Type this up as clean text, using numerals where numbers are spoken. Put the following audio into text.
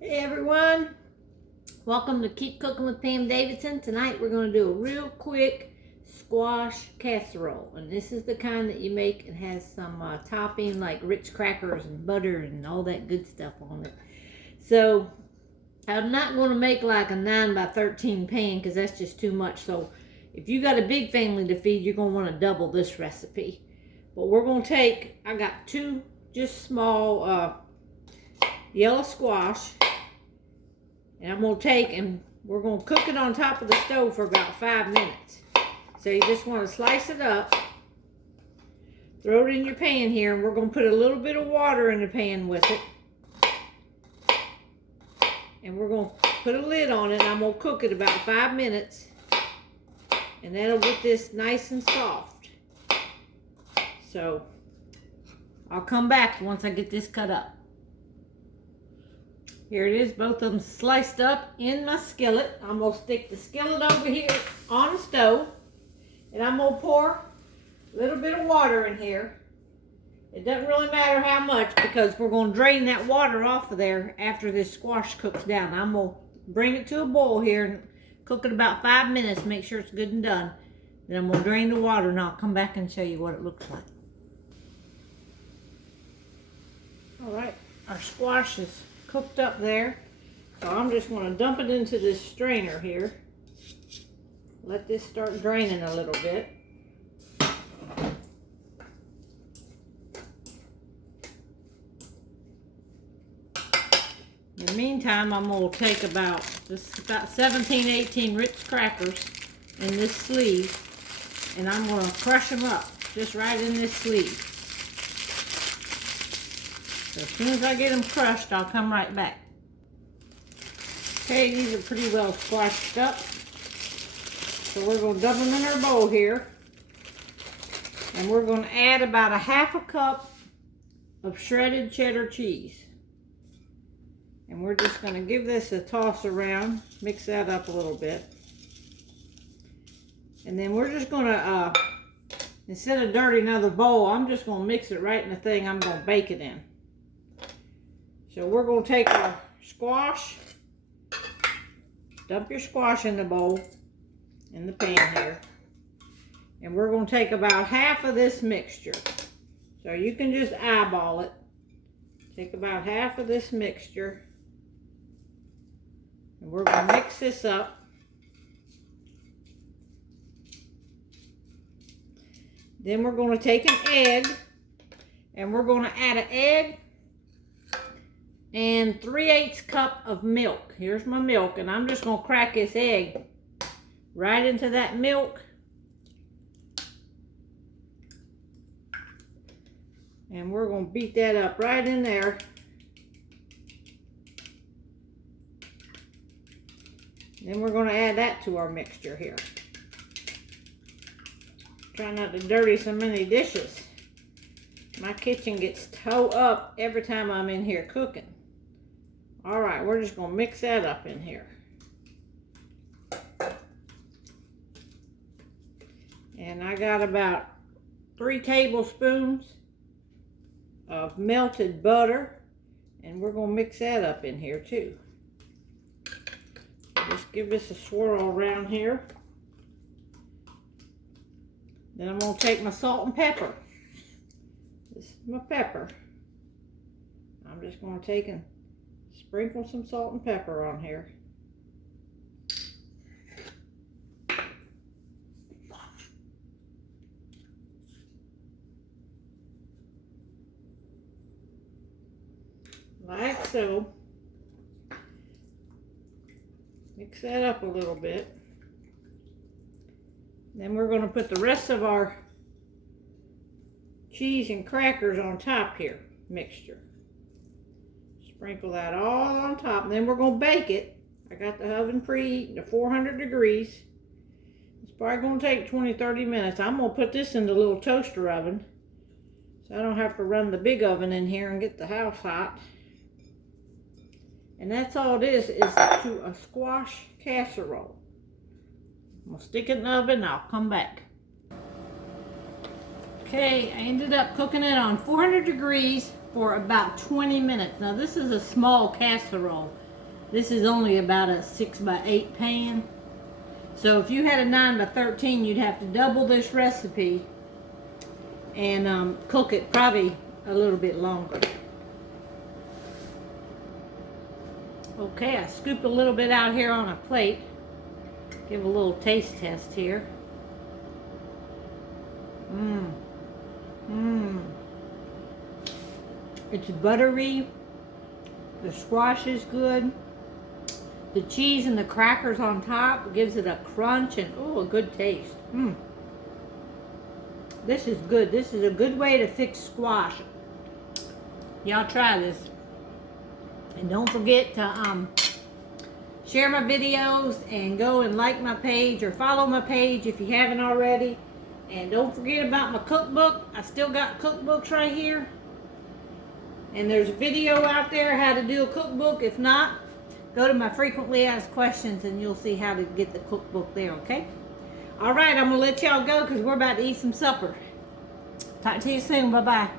Hey everyone, welcome to Keep Cooking with Pam Davidson. Tonight we're going to do a real quick squash casserole, and this is the kind that you make. It has some topping like Ritz crackers and butter and all that good stuff on it. So I'm not going to make like a 9 by 13 pan because that's just too much. So if you got a big family to feed, you're going to want to double this recipe. But we're going to take, I got two just small yellow squash. And I'm going to take and we're going to cook it on top of the stove for about 5 minutes. So you just want to slice it up, throw it in your pan here, and we're going to put a little bit of water in the pan with it. And we're going to put a lid on it, and I'm going to cook it about 5 minutes. And that'll get this nice and soft. So I'll come back once I get this cut up. Here it is, both of them sliced up in my skillet. I'm going to stick the skillet over here on the stove. And I'm going to pour a little bit of water in here. It doesn't really matter how much because we're going to drain that water off of there after this squash cooks down. I'm going to bring it to a boil here and cook it about 5 minutes. Make sure it's good and done. Then I'm going to drain the water and I'll come back and show you what it looks like. Alright, our squash is cooked up there, so I'm just going to dump it into this strainer here. Let this start draining a little bit. In the meantime, I'm going to take about 17, 18 Ritz crackers in this sleeve, and I'm going to crush them up just right in this sleeve. So as soon as I get them crushed, I'll come right back. Okay, these are pretty well squashed up. So we're going to dump them in our bowl here. And we're going to add about a half a cup of shredded cheddar cheese. And we're just going to give this a toss around. Mix that up a little bit. And then we're just going to, instead of dirtying another bowl, I'm just going to mix it right in the thing I'm going to bake it in. So we're going to take our squash, dump your squash in the bowl, in the pan here. And we're going to take about half of this mixture. So you can just eyeball it. Take about half of this mixture. And we're going to mix this up. Then we're going to take an egg. And we're going to add an egg and 3/8 cup of milk. Here's my milk, and I'm just going to crack this egg right into that milk. And we're going to beat that up right in there. Then we're going to add that to our mixture here. Try not to dirty so many dishes. My kitchen gets towed up every time I'm in here cooking. All right, we're just going to mix that up in here. And I got about 3 tablespoons of melted butter. And we're going to mix that up in here too. Just give this a swirl around here. Then I'm going to take my salt and pepper. This is my pepper. I'm just going to take and sprinkle some salt and pepper on here. Like so. Mix that up a little bit. Then we're going to put the rest of our cheese and crackers on top here, mixture. Sprinkle that all on top, and then we're going to bake it. I got the oven preheating to 400 degrees. It's probably going to take 20-30 minutes. I'm going to put this in the little toaster oven so I don't have to run the big oven in here and get the house hot. And that's all it is to a squash casserole. I'm going to stick it in the oven and I'll come back. Okay, I ended up cooking it on 400 degrees for about 20 minutes. Now this is a small casserole. This is only about a 6x8 pan. So if you had a 9x13, you'd have to double this recipe and cook it probably a little bit longer. Okay, I scooped a little bit out here on a plate. Give a little taste test here. It's buttery. The squash is good. The cheese and the crackers on top gives it a crunch and a good taste. This is good. This is a good way to fix squash. Y'all try this. And don't forget to share my videos and go and like my page or follow my page if you haven't already. And don't forget about my cookbook. I still got cookbooks right here. And there's a video out there how to do a cookbook. If not, go to my frequently asked questions and you'll see how to get the cookbook there, okay? All right, I'm going to let y'all go because we're about to eat some supper. Talk to you soon. Bye-bye.